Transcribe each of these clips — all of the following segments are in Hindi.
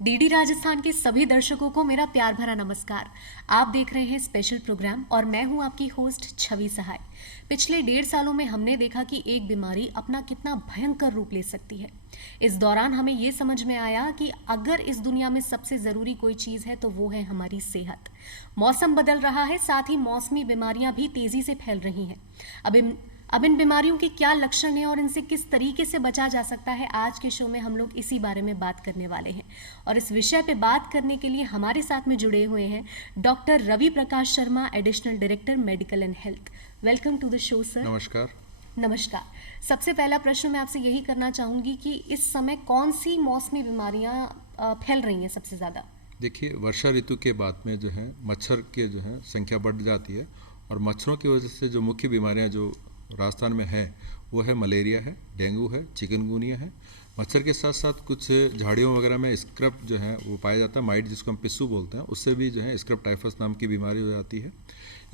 डीडी राजस्थान के सभी दर्शकों को मेरा प्यार भरा नमस्कार। आप देख रहे हैं स्पेशल प्रोग्राम और मैं हूं आपकी होस्ट छवि सहाय। पिछले 1.5 सालों में हमने देखा कि एक बीमारी अपना कितना भयंकर रूप ले सकती है। इस दौरान हमें ये समझ में आया कि अगर इस दुनिया में सबसे ज़रूरी कोई चीज़ है तो वो है हमारी सेहत। मौसम बदल रहा है, साथ ही मौसमी बीमारियां भी तेज़ी से फैल रही हैं। अब इन बीमारियों के क्या लक्षण हैं और इनसे किस तरीके से बचा जा सकता है, आज के शो में हम लोग इसी बारे में बात करने वाले हैं। और इस विषय पे बात करने के लिए हमारे साथ में जुड़े हुए हैं doctor Ravi Prakash Sharma, additional director medical and health. Welcome to the show sir. नमस्कार। नमस्कार। सबसे पहला प्रश्न मैं आपसे यही करना चाहूँगी कि इस समय कौन सी मौसमी बीमारियाँ फैल रही हैं सबसे ज़्यादा? देखिए, वर्षा ऋतु के बाद में जो है मच्छर के जो है संख्या बढ़ जाती है और मच्छरों की वजह से जो मुख्य बीमारियां जो राजस्थान में है वो है मलेरिया है, डेंगू है, चिकनगुनिया है। मच्छर के साथ साथ कुछ झाड़ियों वगैरह में स्क्रब जो है वो पाया जाता है, माइट जिसको हम पिस्सू बोलते हैं, उससे भी जो है स्क्रब टाइफस नाम की बीमारी हो जाती है।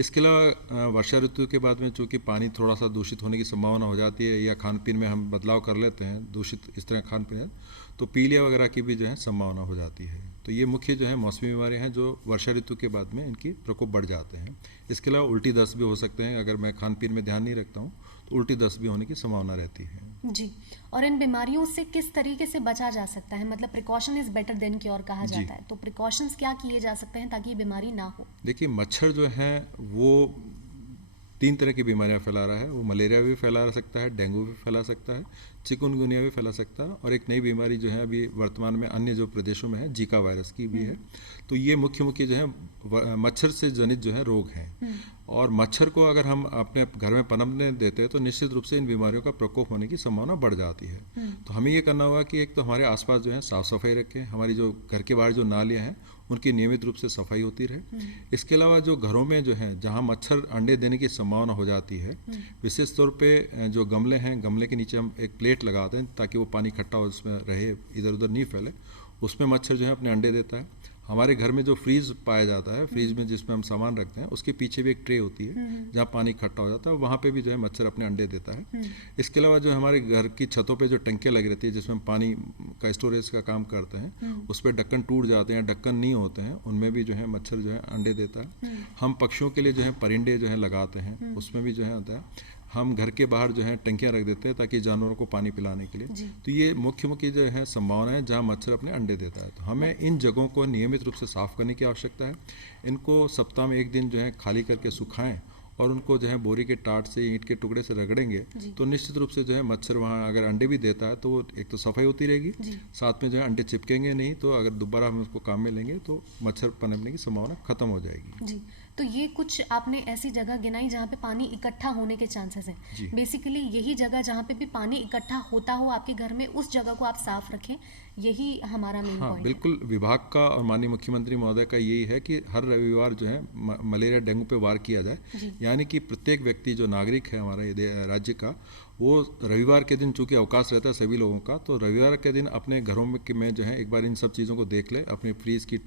इसके अलावा वर्षा ऋतु के बाद में चूँकि पानी थोड़ा सा दूषित होने की संभावना हो जाती है या खान पीन में हम बदलाव कर लेते हैं, दूषित इस तरह खान पीन है, तो पीलिया वगैरह की भी जो है संभावना हो जाती है। तो ये मुख्य जो है मौसमी बीमारियां हैं जो वर्षा ऋतु के बाद में इनकी प्रकोप बढ़ जाते हैं। इसके अलावा उल्टी दस्त भी हो सकते हैं, अगर मैं खान पीन में ध्यान नहीं रखता हूँ तो उल्टी दस्त भी होने की संभावना रहती है। जी। और इन बीमारियों से किस तरीके से बचा जा सकता है? मतलब precaution is better than cure कहा जाता है, तो प्रिकॉशंस क्या किए जा सकते हैं ताकि ये बीमारी ना हो? देखिए, मच्छर जो है वो 3 तरह की बीमारियां फैला रहा है। वो मलेरिया भी फैला सकता है, डेंगू भी फैला सकता है, चिकनगुनिया भी फैला सकता है, और एक नई बीमारी जो है अभी वर्तमान में अन्य जो प्रदेशों में है, जीका वायरस की भी है। तो ये मुख्य जो है मच्छर से जनित जो है रोग हैं। और मच्छर को अगर हम अपने घर में पनपने देते हैं तो निश्चित रूप से इन बीमारियों का प्रकोप होने की संभावना बढ़ जाती है। तो हमें ये करना होगा कि एक तो हमारे आसपास जो है साफ़ सफाई रखें, हमारी जो घर के बाहर जो नालियाँ हैं उनकी नियमित रूप से सफाई होती रहे। इसके अलावा जो घरों में जो है जहाँ मच्छर अंडे देने की संभावना हो जाती है, विशेष तौर पे जो गमले हैं, गमले के नीचे हम एक प्लेट लगाते हैं ताकि वो पानी इकट्ठा हो, उसमें रहे, इधर उधर नहीं फैले। उसमें मच्छर जो है अपने अंडे देता है। हमारे घर में जो फ्रीज पाया जाता है, फ्रीज में जिसमें हम सामान रखते हैं, उसके पीछे भी एक ट्रे होती है जहाँ पानी इकट्ठा हो जाता है, वहाँ पे भी जो है मच्छर अपने अंडे देता है। इसके अलावा जो हमारे घर की छतों पे जो टंकियाँ लगी रहती है जिसमें पानी का स्टोरेज का काम करते हैं, उस पर ढक्कन टूट जाते हैं, ढक्कन नहीं होते हैं, उनमें भी जो है मच्छर जो है अंडे देता है। हम पक्षियों के लिए जो है परिंदे जो है लगाते हैं, उसमें भी जो है होता है। हम घर के बाहर जो है टंकियाँ रख देते हैं ताकि जानवरों को पानी पिलाने के लिए। तो ये मुख्य जो है संभावना है जहाँ मच्छर अपने अंडे देता है। तो हमें इन जगहों को नियमित रूप से साफ़ करने की आवश्यकता है। इनको सप्ताह में 1 दिन जो है खाली करके सुखाएं और उनको जो है बोरी के टाट से, ईंट के टुकड़े से रगड़ेंगे तो निश्चित रूप से जो है मच्छर वहाँ अगर अंडे भी देता है तो वो एक तो सफाई होती रहेगी, साथ में जो है अंडे चिपकेंगे नहीं, तो अगर दोबारा हम उसको काम में लेंगे तो मच्छर पनपने की संभावना खत्म हो जाएगी। जी। तो ये कुछ आपने ऐसी जगह गिनाई जहाँ पे पानी इकट्ठा होने के चांसेस हैं। बेसिकली यही जगह जहाँ पे भी पानी इकट्ठा होता हो आपके घर में, उस जगह को आप साफ रखें, यही हमारा मेन पॉइंट है। बिल्कुल। विभाग का और माननीय मुख्यमंत्री महोदय का यही है कि हर रविवार जो है मलेरिया डेंगू पे वार किया जाए। यानी कि प्रत्येक व्यक्ति जो नागरिक है हमारे राज्य का, वो रविवार के दिन, चूँकि अवकाश रहता है सभी लोगों का, तो रविवार के दिन अपने घरों में जो है एक बार इन सब चीज़ों को देख ले, अपने फ्रीज की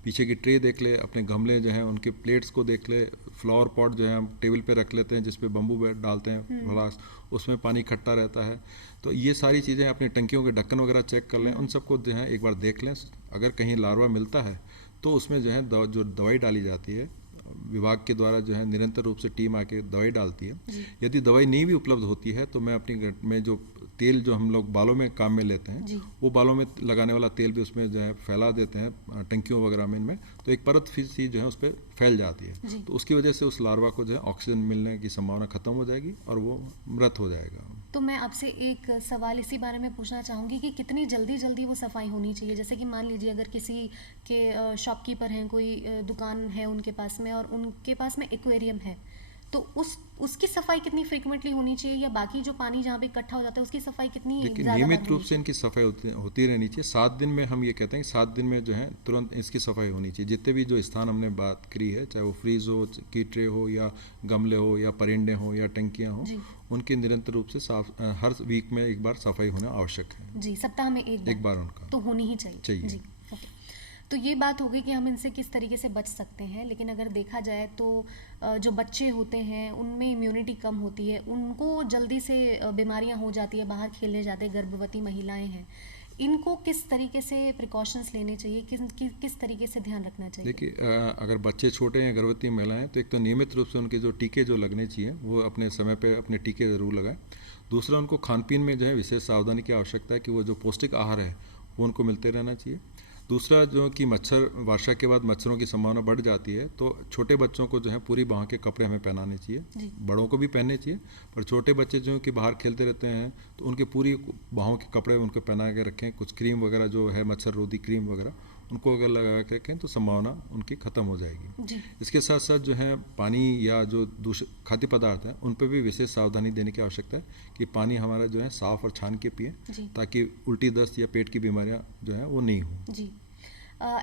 पीछे की ट्रे देख ले, अपने गमले जो हैं उनके प्लेट्स को देख ले, फ्लावर पॉट जो है हम टेबल पे रख लेते हैं जिस पे बम्बू डालते हैं फ्लावर्स, उसमें पानी इकट्ठा रहता है। तो ये सारी चीज़ें अपनी टंकियों के ढक्कन वगैरह चेक कर लें, उन सबको जो है एक बार देख लें। अगर कहीं लार्वा मिलता है तो उसमें जो है जो दवाई डाली जाती है, विभाग के द्वारा जो है निरंतर रूप से टीम आके दवाई डालती है। यदि दवाई नहीं भी उपलब्ध होती है तो मैं अपनी घर में जो तेल जो हम लोग बालों में काम में लेते हैं, वो बालों में लगाने वाला तेल भी उसमें जो है फैला देते हैं टंकियों वगैरह में, इनमें तो एक परत फिर सी जो है उस पर फैल जाती है। तो उसकी वजह से उस लार्वा को जो है ऑक्सीजन मिलने की संभावना खत्म हो जाएगी और वो मृत हो जाएगा। तो मैं आपसे एक सवाल इसी बारे में पूछना चाहूँगी कि कितनी जल्दी वो सफाई होनी चाहिए? जैसे कि मान लीजिए अगर किसी के शॉपकीपर हैं, कोई दुकान है उनके पास में, और उनके पास में एक्वेरियम है, तो उसकी सफाई कितनी फ्रीक्वेंटली होनी चाहिए, या बाकी जो पानी जहाँ पे इकट्ठा हो जाता है उसकी सफाई कितनी लेकिन ज़्यादा नियमित रूप से इनकी सफाई होती रहनी चाहिए। 7 दिन में हम ये कहते हैं कि 7 दिन में जो है तुरंत इसकी सफाई होनी चाहिए। जितने भी जो स्थान हमने बात करी है, चाहे वो फ्रीज हो, की ट्रे हो, या गमले हो, या परिंदे हो, या टंकियाँ हो, उनकी निरंतर रूप से साफ हर वीक में एक बार सफाई होना आवश्यक है। जी, सप्ताह में एक बार उनका तो होनी ही चाहिए। जी, ओके। तो ये बात हो गई कि हम इनसे किस तरीके से बच सकते हैं। लेकिन अगर देखा जाए तो जो बच्चे होते हैं उनमें इम्यूनिटी कम होती है, उनको जल्दी से बीमारियां हो जाती है, बाहर खेलने जाते, गर्भवती महिलाएं हैं, इनको किस तरीके से प्रिकॉशंस लेने चाहिए, किस तरीके से ध्यान रखना चाहिए? देखिए, अगर बच्चे छोटे हैं, गर्भवती महिलाएं, तो एक तो नियमित रूप से उनके जो टीके जो लगने चाहिए वो अपने समय पे अपने टीके ज़रूर लगाएं। दूसरा, उनको खान पीन में जो है विशेष सावधानी की आवश्यकता है कि वो जो पौष्टिक आहार है वो उनको मिलते रहना चाहिए। दूसरा, जो कि मच्छर वर्षा के बाद मच्छरों की संभावना बढ़ जाती है, तो छोटे बच्चों को जो है पूरी बाह के कपड़े हमें पहनाने चाहिए। बड़ों को भी पहनने चाहिए, पर छोटे बच्चे जो कि बाहर खेलते रहते हैं तो उनके पूरी बाहों के कपड़े उनको पहना के रखें। कुछ क्रीम वगैरह जो है मच्छर रोधी क्रीम वगैरह उनको अगर लगा के रखें तो संभावना उनकी ख़त्म हो जाएगी। इसके साथ साथ जो है पानी या जो दूषित खाद्य पदार्थ हैं उन पर भी विशेष सावधानी देने की आवश्यकता है कि पानी हमारा जो है साफ़ और छान के पिए, ताकि उल्टी दस्त या पेट की बीमारियां जो है वो नहीं हों। जी,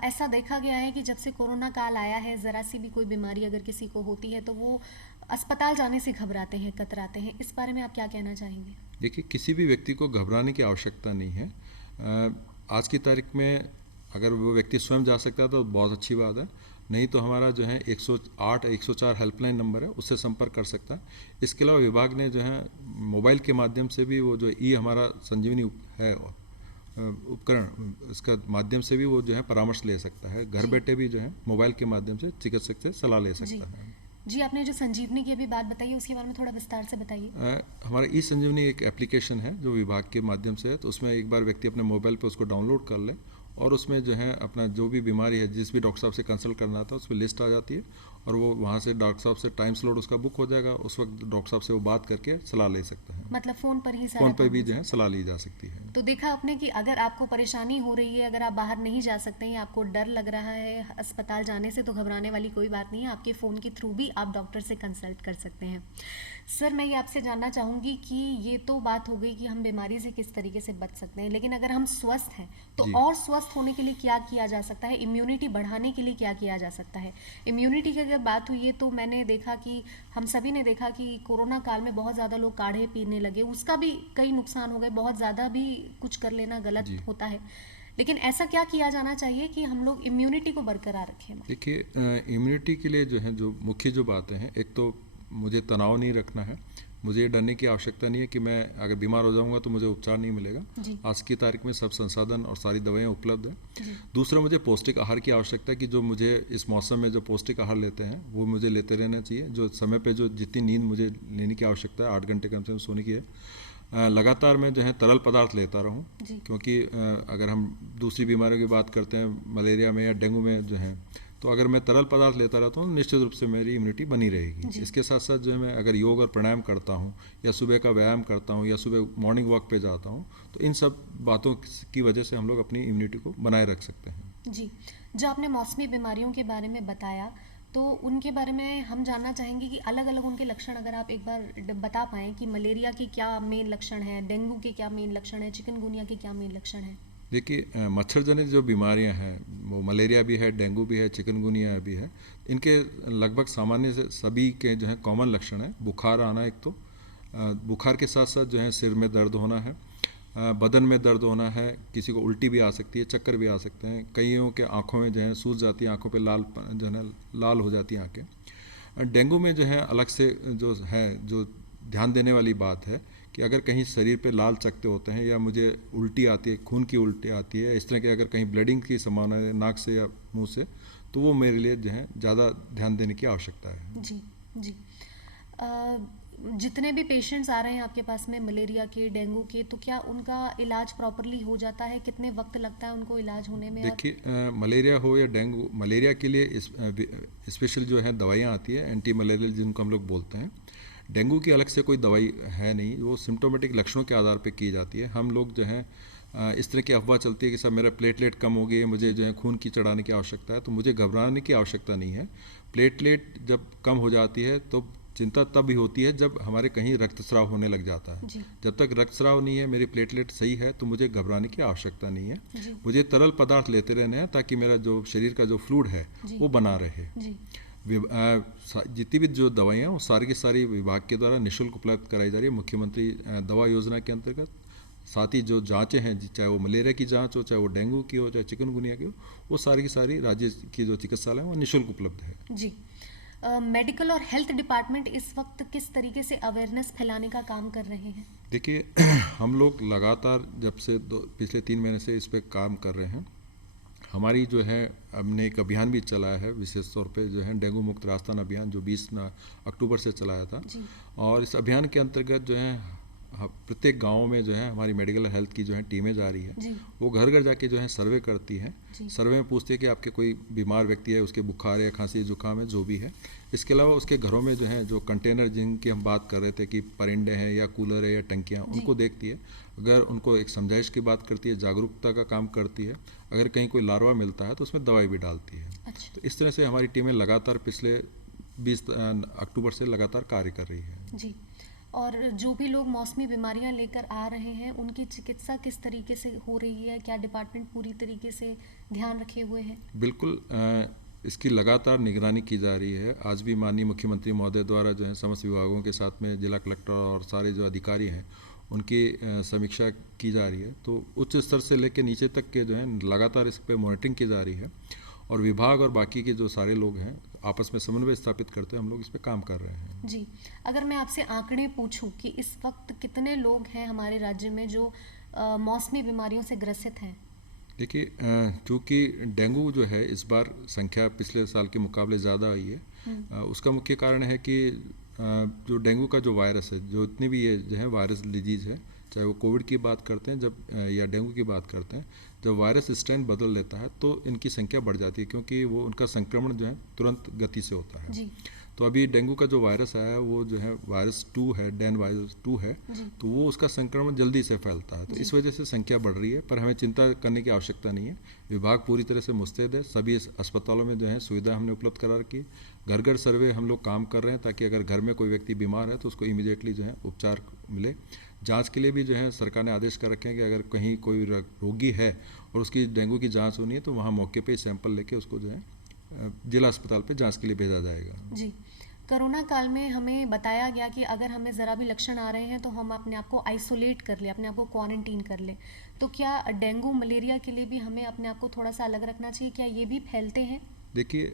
ऐसा देखा गया है कि जब से कोरोना काल आया है, ज़रा सी भी कोई बीमारी अगर किसी को होती है तो वो अस्पताल जाने से घबराते हैं, कतराते हैं। इस बारे में आप क्या कहना चाहेंगे? देखिए, किसी भी व्यक्ति को घबराने की आवश्यकता नहीं है। आज की तारीख में अगर वो व्यक्ति स्वयं जा सकता है तो बहुत अच्छी बात है, नहीं तो हमारा जो है 108 104 हेल्पलाइन नंबर है, उससे संपर्क कर सकता है। इसके अलावा विभाग ने जो है मोबाइल के माध्यम से भी वो जो हमारा संजीवनी है उपकरण, इसका माध्यम से भी वो जो है परामर्श ले सकता है। घर बैठे भी जो है मोबाइल के माध्यम से चिकित्सक से सलाह ले सकता है। जी, आपने जो संजीवनी की अभी बात बताई उसके बारे में थोड़ा विस्तार से बताइए। हमारा ई संजीवनी एक एप्लीकेशन है जो विभाग के माध्यम से है, तो उसमें एक बार व्यक्ति अपने मोबाइल पर उसको डाउनलोड कर ले और उसमें जो है अपना जो भी बीमारी है, जिस भी डॉक्टर साहब से कंसल्ट करना था उस पर लिस्ट आ जाती है और वो वहाँ से डॉक्टर साहब से टाइम स्लॉट उसका बुक हो जाएगा। उस वक्त डॉक्टर साहब से वो बात करके सलाह ले सकता है। मतलब फ़ोन पर ही फ़ोन पर भी जो है सलाह ली जा सकती है। तो देखा आपने कि अगर आपको परेशानी हो रही है, अगर आप बाहर नहीं जा सकते हैं, आपको डर लग रहा है अस्पताल जाने से, तो घबराने वाली कोई बात नहीं है। आपके फ़ोन के थ्रू भी आप डॉक्टर से कंसल्ट कर सकते हैं। सर, मैं ये आपसे जानना चाहूँगी कि ये तो बात हो गई कि हम बीमारी से किस तरीके से बच सकते हैं, लेकिन अगर हम स्वस्थ हैं तो और स्वस्थ होने के लिए क्या किया जा सकता है? इम्यूनिटी बढ़ाने के लिए क्या किया जा सकता है? इम्यूनिटी की अगर बात हुई है तो मैंने देखा कि हम सभी ने देखा कि कोरोना काल में बहुत ज़्यादा लोग काढ़े पीने लगे, उसका भी कई नुकसान हो गए। बहुत ज़्यादा भी कुछ कर लेना गलत होता है, लेकिन ऐसा क्या किया जाना चाहिए कि हम लोग इम्यूनिटी को बरकरार रखें? देखिए, इम्यूनिटी के लिए जो है जो मुख्य जो बातें हैं, एक तो मुझे तनाव नहीं रखना है, मुझे ये डरने की आवश्यकता नहीं है कि मैं अगर बीमार हो जाऊंगा तो मुझे उपचार नहीं मिलेगा। आज की तारीख में सब संसाधन और सारी दवाएं उपलब्ध हैं। दूसरा, मुझे पौष्टिक आहार की आवश्यकता है कि जो मुझे इस मौसम में जो पौष्टिक आहार लेते हैं वो मुझे लेते रहना चाहिए। जो समय पे जो जितनी नींद मुझे लेने की आवश्यकता है, 8 घंटे कम से कम सोने की है, लगातार मैं जो है तरल पदार्थ लेता रहूं, क्योंकि अगर हम दूसरी बीमारियों की बात करते हैं, मलेरिया में या डेंगू में जो है, तो अगर मैं तरल पदार्थ लेता रहता हूँ निश्चित रूप से मेरी इम्यूनिटी बनी रहेगी। इसके साथ साथ जो है मैं अगर योग और प्राणायाम करता हूँ या सुबह का व्यायाम करता हूँ या सुबह मॉर्निंग वॉक पे जाता हूँ, तो इन सब बातों की वजह से हम लोग अपनी इम्यूनिटी को बनाए रख सकते हैं। जी, जो आपने मौसमी बीमारियों के बारे में बताया, तो उनके बारे में हम जानना चाहेंगे कि अलग अलग उनके लक्षण अगर आप एक बार बता पाएँ कि मलेरिया के क्या मेन लक्षण है, डेंगू के क्या मेन लक्षण है, चिकनगुनिया के क्या मेन लक्षण है? देखिए, मच्छर जनित जो बीमारियां हैं वो मलेरिया भी है, डेंगू भी है, चिकनगुनिया भी है। इनके लगभग सामान्य से सभी के जो है कॉमन लक्षण है। बुखार आना एक तो, बुखार के साथ साथ जो है सिर में दर्द होना है, बदन में दर्द होना है, किसी को उल्टी भी आ सकती है, चक्कर भी आ सकते हैं, कईयों के आँखों में जो है सूज जाती है, आँखों पे लाल जो है लाल हो जाती हैं आँखें। डेंगू में जो है अलग से जो है जो ध्यान देने वाली बात है कि अगर कहीं शरीर पे लाल चकते होते हैं या मुझे उल्टी आती है, खून की उल्टी आती है, इस तरह के अगर कहीं ब्लीडिंग की संभावना है नाक से या मुंह से, तो वो मेरे लिए जो है ज़्यादा ध्यान देने की आवश्यकता है। जी जी, जितने भी पेशेंट्स आ रहे हैं आपके पास में मलेरिया के, डेंगू के, तो क्या उनका इलाज प्रॉपरली हो जाता है? कितने वक्त लगता है उनको इलाज होने में? देखिए, मलेरिया हो या डेंगू, मलेरिया के लिए स्पेशल जो है दवाइयाँ आती है, एंटी मलेरियल जिनको हम लोग बोलते हैं। डेंगू की अलग से कोई दवाई है नहीं, वो सिम्टोमेटिक लक्षणों के आधार पर की जाती है। हम लोग जो है इस तरह की अफवाह चलती है कि साहब मेरा प्लेटलेट कम हो गई है, मुझे जो है खून की चढ़ाने की आवश्यकता है, तो मुझे घबराने की आवश्यकता नहीं है। प्लेटलेट जब कम हो जाती है तो चिंता तब भी होती है जब हमारे कहीं रक्तस्राव होने लग जाता है। जब तक रक्तस्राव नहीं है, मेरी प्लेटलेट सही है, तो मुझे घबराने की आवश्यकता नहीं है। मुझे तरल पदार्थ लेते रहने हैं ताकि मेरा जो शरीर का जो फ्लूइड है वो बना रहे। जितनी भी जो दवाइयाँ वो सारी की सारी विभाग के द्वारा निःशुल्क उपलब्ध कराई जा रही है मुख्यमंत्री दवा योजना के अंतर्गत। साथ ही जो जांचें हैं, चाहे वो मलेरिया की जांच हो, चाहे वो डेंगू की हो, चाहे चिकनगुनिया की हो, वो सारी की सारी राज्य की जो चिकित्सालय हैं वो निःशुल्क उपलब्ध है। जी, मेडिकल और हेल्थ डिपार्टमेंट इस वक्त किस तरीके से अवेयरनेस फैलाने का काम कर रहे हैं? देखिए हम लोग लगातार जब से पिछले 3 महीने से इस पे काम कर रहे हैं। हमारी जो है हमने एक अभियान भी चलाया है, विशेष तौर पे जो है डेंगू मुक्त राजस्थान अभियान, जो 20 अक्टूबर से चलाया था। जी। और इस अभियान के अंतर्गत जो है प्रत्येक गांव में जो है हमारी मेडिकल हेल्थ की जो है टीमें जा रही है। जी। वो घर घर जाके जो है सर्वे करती है। जी। सर्वे में पूछते हैं कि आपके कोई बीमार व्यक्ति है, उसके बुखार है, खांसी जुकाम है, जो भी है। इसके अलावा उसके घरों में जो है जो कंटेनर जिनकी हम बात कर रहे थे कि परिंदे हैं या कूलर है या टंकियाँ, उनको देखती है। अगर उनको एक समझाइश की बात करती है, जागरूकता का काम करती है। अगर कहीं कोई लार्वा मिलता है तो उसमें दवाई भी डालती है। अच्छा। तो इस तरह से हमारी टीमें लगातार पिछले 20 अक्टूबर से लगातार कार्य कर रही है। जी। और जो भी लोग मौसमी बीमारियां लेकर आ रहे हैं उनकी चिकित्सा किस तरीके से हो रही है? क्या डिपार्टमेंट पूरी तरीके से ध्यान रखे हुए है? बिल्कुल, इसकी लगातार निगरानी की जा रही है। आज भी माननीय मुख्यमंत्री महोदय द्वारा जो है समस्त विभागों के साथ में जिला कलेक्टर और सारे जो अधिकारी हैं उनकी समीक्षा की जा रही है। तो उच्च स्तर से लेकर नीचे तक के जो है लगातार इस पर मॉनिटरिंग की जा रही है। और विभाग और बाकी के जो सारे लोग हैं आपस में समन्वय स्थापित करते हैं, हम लोग इस पे काम कर रहे हैं। जी। अगर मैं आपसे आंकड़े पूछूं कि इस वक्त कितने लोग हैं हमारे राज्य में जो मौसमी बीमारियों से ग्रसित हैं? देखिए, चूँकि डेंगू जो है इस बार संख्या पिछले साल के मुकाबले ज़्यादा आई है। उसका मुख्य कारण है कि जो डेंगू का जो वायरस है, जो इतनी भी ये जो है वायरस डिजीज़ है, चाहे वो कोविड की बात करते हैं जब या डेंगू की बात करते हैं, जब वायरस स्ट्रेन बदल लेता है तो इनकी संख्या बढ़ जाती है, क्योंकि वो उनका संक्रमण जो है तुरंत गति से होता है। जी। तो अभी डेंगू का जो वायरस आया है वो जो है वायरस 2 है, डेन वायरस 2 है। तो वो उसका संक्रमण जल्दी से फैलता है। तो इस वजह से संख्या बढ़ रही है, पर हमें चिंता करने की आवश्यकता नहीं है। विभाग पूरी तरह से मुस्तैद है। सभी अस्पतालों में जो है सुविधा हमने उपलब्ध करा रखी है। घर घर सर्वे हम लोग काम कर रहे हैं ताकि अगर घर में कोई व्यक्ति बीमार है तो उसको इमीडिएटली जो है उपचार मिले। जांच के लिए भी जो है सरकार ने आदेश कर रखे हैं कि अगर कहीं कोई रोगी है और उसकी डेंगू की जांच होनी है तो वहाँ मौके पे सैंपल लेके उसको जो है जिला अस्पताल पे जांच के लिए भेजा जाएगा। जी। कोरोना काल में हमें बताया गया कि अगर हमें ज़रा भी लक्षण आ रहे हैं तो हम अपने आप को आइसोलेट कर लें, अपने आप को क्वारंटीन कर लें। तो क्या डेंगू मलेरिया के लिए भी हमें अपने आप को थोड़ा सा अलग रखना चाहिए? क्या ये भी फैलते हैं? देखिए,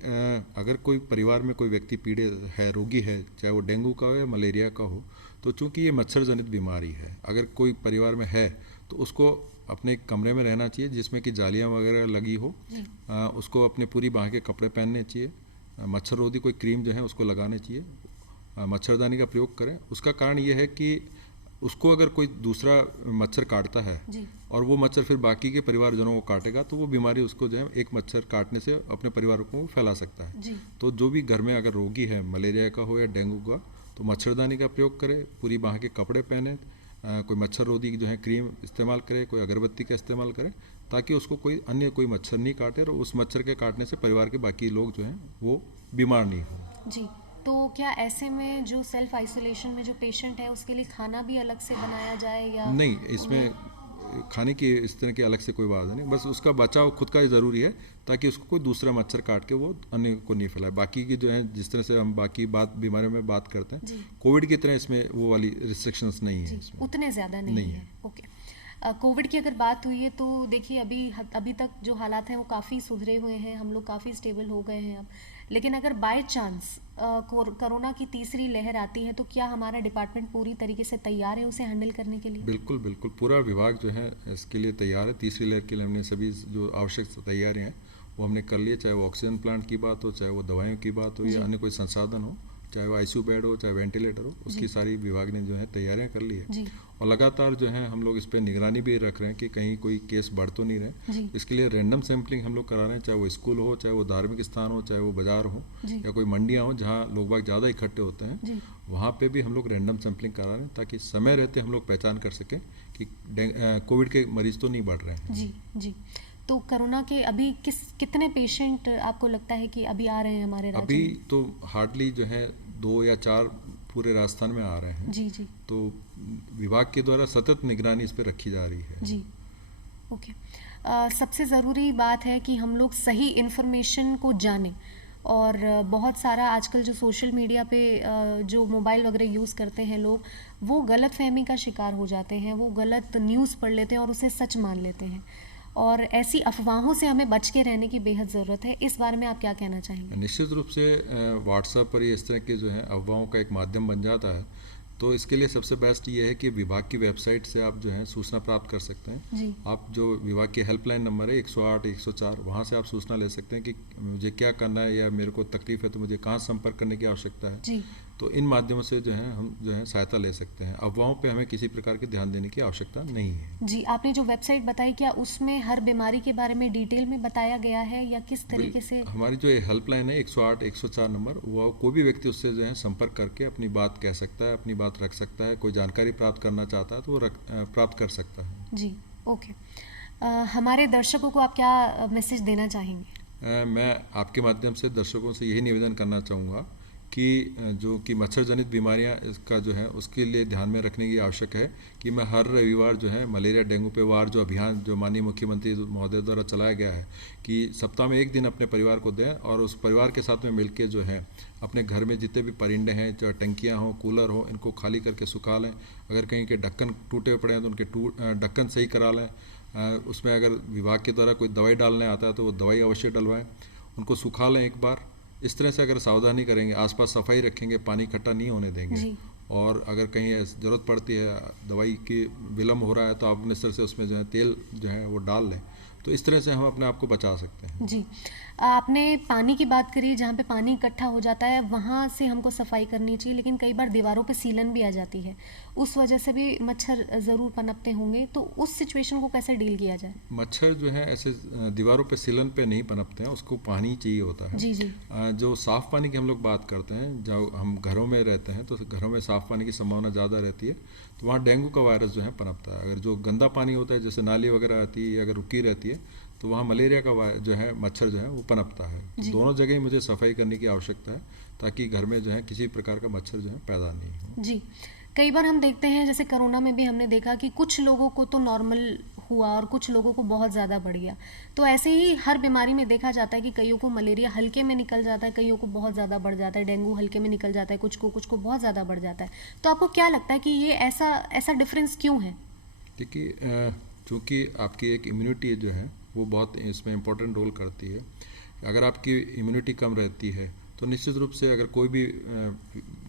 अगर कोई परिवार में कोई व्यक्ति पीड़ित है, रोगी है, चाहे वो डेंगू का हो या मलेरिया का हो, तो चूंकि ये मच्छर जनित बीमारी है, अगर कोई परिवार में है तो उसको अपने कमरे में रहना चाहिए जिसमें कि जालियाँ वगैरह लगी हो। उसको अपने पूरी बांह के कपड़े पहनने चाहिए। मच्छर रोधी कोई क्रीम जो है उसको लगाने चाहिए। मच्छरदानी का प्रयोग करें। उसका कारण ये है कि उसको अगर कोई दूसरा मच्छर काटता है और वो मच्छर फिर बाकी के परिवारजनों को काटेगा तो वो बीमारी उसको जो है एक मच्छर काटने से अपने परिवार को फैला सकता है। तो जो भी घर में अगर रोगी है, मलेरिया का हो या डेंगू का, तो मच्छरदानी का प्रयोग करे, पूरी बांह के कपड़े पहने, कोई मच्छर रोधी जो है क्रीम इस्तेमाल करे, कोई अगरबत्ती का इस्तेमाल करे, ताकि उसको कोई मच्छर नहीं काटे और उस मच्छर के काटने से परिवार के बाकी लोग जो हैं वो बीमार नहीं हो। जी। तो क्या ऐसे में जो सेल्फ आइसोलेशन में जो पेशेंट है उसके लिए खाना भी अलग से बनाया जाए या नहीं? इसमें खाने की इस तरह की अलग से कोई बात नहीं, बस उसका बचाव खुद का ही ज़रूरी है ताकि उसको कोई दूसरा मच्छर काट के वो अन्य को नहीं फैलाए। बाकी की जो है जिस तरह से हम बाकी बीमारियों में बात करते हैं, कोविड की तरह इसमें वो वाली रिस्ट्रिक्शंस नहीं है, इसमें उतने ज़्यादा नहीं है। ओके। कोविड की अगर बात हुई है तो देखिए अभी तक जो हालात हैं वो काफ़ी सुधरे हुए हैं, हम लोग काफ़ी स्टेबल हो गए हैं अब। लेकिन अगर बाय चांस कोरोना की तीसरी लहर आती है तो क्या हमारा डिपार्टमेंट पूरी तरीके से तैयार है उसे हैंडल करने के लिए? बिल्कुल बिल्कुल, पूरा विभाग जो है इसके लिए तैयार है। तीसरी लहर के लिए हमने सभी जो आवश्यक तैयारियाँ हैं वो हमने कर लिए, चाहे वो ऑक्सीजन प्लांट की बात हो, चाहे वो दवाइयों की बात हो या अन्य कोई संसाधन हो, चाहे वो आईसीयू बेड हो, चाहे वेंटिलेटर हो, उसकी सारी विभाग ने जो है तैयारियां कर ली है। और लगातार जो है हम लोग इस पर निगरानी भी रख रहे हैं कि कहीं कोई केस बढ़ तो नहीं रहे। इसके लिए रैंडम सैंपलिंग हम लोग करा रहे हैं, चाहे वो स्कूल हो, चाहे वो धार्मिक स्थान हो, चाहे वो बाजार हो या कोई मंडियाँ हो जहाँ लोग बाग ज़्यादा इकट्ठे होते हैं, वहाँ पे भी हम लोग रैंडम सैंपलिंग करा रहे हैं ताकि समय रहते हम लोग पहचान कर सकें कि कोविड के मरीज तो नहीं बढ़ रहे हैं। जी जी। तो कोरोना के अभी कितने पेशेंट आपको लगता है कि अभी आ रहे हैं हमारे राज्य में? अभी तो हार्डली जो है 2 या 4 पूरे राजस्थान में आ रहे हैं। जी जी। तो विभाग के द्वारा सतत निगरानी इस पर रखी जा रही है। जी। ओके। सबसे ज़रूरी बात है कि हम लोग सही इन्फॉर्मेशन को जानें। और बहुत सारा आजकल जो सोशल मीडिया पे जो मोबाइल वगैरह यूज़ करते हैं लोग, वो गलत फहमी का शिकार हो जाते हैं, वो गलत न्यूज़ पढ़ लेते हैं और उसे सच मान लेते हैं। और ऐसी अफवाहों से हमें बच के रहने की बेहद ज़रूरत है। इस बारे में आप क्या कहना चाहेंगे? निश्चित रूप से व्हाट्सएप पर ये इस तरह के जो है अफवाहों का एक माध्यम बन जाता है, तो इसके लिए सबसे बेस्ट ये है कि विभाग की वेबसाइट से आप जो है सूचना प्राप्त कर सकते हैं। जी। आप जो विभाग की हेल्पलाइन नंबर है 108 104, वहाँ से आप सूचना ले सकते हैं कि मुझे क्या करना है या मेरे को तकलीफ है तो मुझे कहाँ संपर्क करने की आवश्यकता है। जी। तो इन माध्यमों से जो है हम जो है सहायता ले सकते हैं। अफवाहों पे हमें किसी प्रकार के ध्यान देने की आवश्यकता नहीं है। जी, आपने जो वेबसाइट बताई, क्या उसमें हर बीमारी के बारे में डिटेल में बताया गया है या किस तरीके से? हमारी जो हेल्पलाइन है 108 104 नंबर, वो कोई भी व्यक्ति उससे जो है संपर्क करके अपनी बात कह सकता है, अपनी बात रख सकता है। कोई जानकारी प्राप्त करना चाहता है तो वो प्राप्त कर सकता है। जी, ओके। हमारे दर्शकों को आप क्या मैसेज देना चाहेंगे? मैं आपके माध्यम से दर्शकों से यही निवेदन करना चाहूँगा कि जो कि मच्छर जनित बीमारियां इसका जो है उसके लिए ध्यान में रखने की आवश्यक है कि मैं हर रविवार जो है मलेरिया डेंगू पे वार जो अभियान जो माननीय मुख्यमंत्री महोदय द्वारा चलाया गया है कि सप्ताह में एक दिन अपने परिवार को दें और उस परिवार के साथ में मिलके जो है अपने घर में जितने भी परिंदे हैं, चाहे टंकियाँ हों, कूलर हो, इनको खाली करके सुखा लें। अगर कहीं के ढक्कन टूटे पड़े हैं तो उनके ढक्कन सही करा लें। उसमें अगर विभाग के द्वारा कोई दवाई डालने आता है तो वो दवाई अवश्य डलवाएँ। उनको सुखा लें एक बार। इस तरह से अगर सावधानी करेंगे, आसपास सफाई रखेंगे, पानी इकट्ठा नहीं होने देंगे, और अगर कहीं ज़रूरत पड़ती है, दवाई की विलम्ब हो रहा है, तो आप अपने स्तर से उसमें जो है तेल जो है वो डाल लें। तो इस तरह से हम अपने आप को बचा सकते हैं। जी, आपने पानी की बात करी, जहाँ पे पानी इकट्ठा हो जाता है वहाँ से हमको सफाई करनी चाहिए, लेकिन कई बार दीवारों पे सीलन भी आ जाती है, उस वजह से भी मच्छर ज़रूर पनपते होंगे, तो उस सिचुएशन को कैसे डील किया जाए? मच्छर जो है ऐसे दीवारों पे सीलन पे नहीं पनपते हैं, उसको पानी चाहिए होता है। जी जी। जो साफ़ पानी की हम लोग बात करते हैं, जब हम घरों में रहते हैं तो घरों में साफ़ पानी की संभावना ज़्यादा रहती है, तो वहाँ डेंगू का वायरस जो है पनपता है। अगर जो गंदा पानी होता है, जैसे नाली वगैरह आती है या अगर रुकी रहती है, तो वहाँ मलेरिया का जो है मच्छर जो है वो पनपता है। तो दोनों जगह ही मुझे सफाई करने की आवश्यकता है ताकि घर में जो है किसी प्रकार का मच्छर जो है पैदा नहीं हो। जी, कई बार हम देखते हैं, जैसे कोरोना में भी हमने देखा कि कुछ लोगों को तो नॉर्मल हुआ और कुछ लोगों को बहुत ज़्यादा बढ़ गया। तो ऐसे ही हर बीमारी में देखा जाता है कि कईयों को मलेरिया हल्के में निकल जाता है, कईयों को बहुत ज़्यादा बढ़ जाता है, डेंगू हल्के में निकल जाता है, कुछ को बहुत ज़्यादा बढ़ जाता है। तो आपको क्या लगता है कि ये ऐसा डिफरेंस क्यों है? देखिए, चूँकि आपकी एक इम्यूनिटी जो है वो बहुत इसमें इम्पोर्टेंट रोल करती है। अगर आपकी इम्यूनिटी कम रहती है तो निश्चित रूप से अगर कोई भी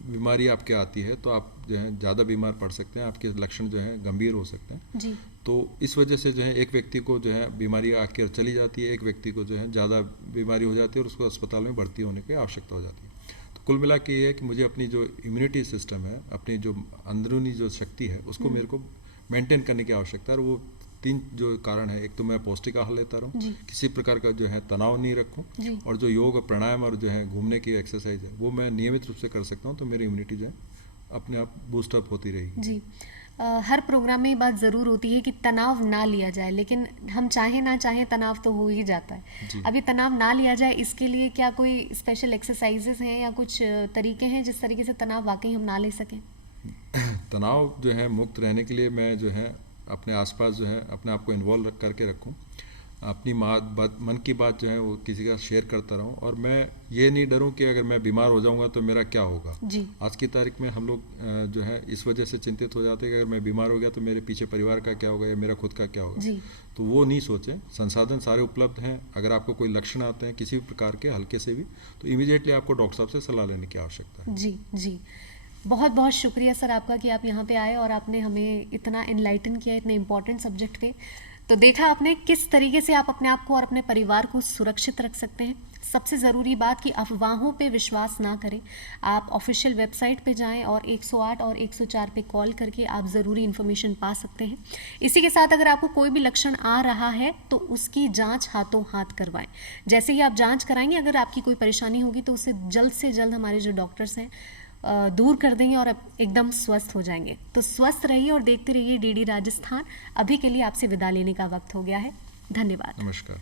बीमारी आपके आती है तो आप जो है ज़्यादा बीमार पड़ सकते हैं, आपके लक्षण जो है गंभीर हो सकते हैं। जी। तो इस वजह से जो है एक व्यक्ति को जो है बीमारी आकर चली जाती है, एक व्यक्ति को जो है ज़्यादा बीमारी हो जाती है और उसको अस्पताल में भर्ती होने की आवश्यकता हो जाती है। तो कुल मिला के ये है कि मुझे अपनी जो इम्यूनिटी सिस्टम है, अपनी जो अंदरूनी जो शक्ति है, उसको मेरे को मेंटेन करने की आवश्यकता है। और वो 3 जो कारण है, एक तो मैं पौष्टिक आहार लेता रहूँ, किसी प्रकार का जो है तनाव नहीं रखूँ, और जो योग प्राणायाम और जो है घूमने की एक्सरसाइज है वो मैं नियमित रूप से कर सकता हूँ, तो मेरी इम्यूनिटी जो है अपने आप बूस्टअप होती रहेगी। जी, हर प्रोग्राम में ये बात ज़रूर होती है कि तनाव ना लिया जाए, लेकिन हम चाहे ना चाहे तनाव तो हो ही जाता है। अभी तनाव ना लिया जाए, इसके लिए क्या कोई स्पेशल एक्सरसाइजेस हैं या कुछ तरीके हैं जिस तरीके से तनाव वाकई हम ना ले सकें? तनाव जो है मुक्त रहने के लिए मैं जो है अपने आसपास जो है अपने आप को इन्वॉल्व करके रखूं, अपनी मन की बात जो है वो किसी का शेयर करता रहूं, और मैं ये नहीं डरूं कि अगर मैं बीमार हो जाऊंगा तो मेरा क्या होगा। आज की तारीख में हम लोग जो है इस वजह से चिंतित हो जाते हैं कि अगर मैं बीमार हो गया तो मेरे पीछे परिवार का क्या होगा या मेरा खुद का क्या होगा। तो वो नहीं सोचें, संसाधन सारे उपलब्ध हैं। अगर आपको कोई लक्षण आते हैं किसी भी प्रकार के, हल्के से भी, तो इमीडिएटली आपको डॉक्टर साहब से सलाह लेने की आवश्यकता है। जी जी, बहुत बहुत शुक्रिया सर आपका कि आप यहाँ पे आए और आपने हमें इतना इनलाइटन किया इतने इम्पोर्टेंट सब्जेक्ट पे। तो देखा आपने किस तरीके से आप अपने आप को और अपने परिवार को सुरक्षित रख सकते हैं। सबसे ज़रूरी बात कि अफवाहों पे विश्वास ना करें, आप ऑफिशियल वेबसाइट पे जाएं और 108 और 104 पे कॉल करके आप ज़रूरी इन्फॉर्मेशन पा सकते हैं। इसी के साथ अगर आपको कोई भी लक्षण आ रहा है तो उसकी जांच हाथों हाथ करवाएं। जैसे ही आप जांच कराएंगे, अगर आपकी कोई परेशानी होगी तो उसे जल्द से जल्द हमारे जो डॉक्टर्स हैं दूर कर देंगे और एकदम स्वस्थ हो जाएंगे। तो स्वस्थ रहिए और देखते रहिए डीडी राजस्थान। अभी के लिए आपसे विदा लेने का वक्त हो गया है। धन्यवाद। नमस्कार।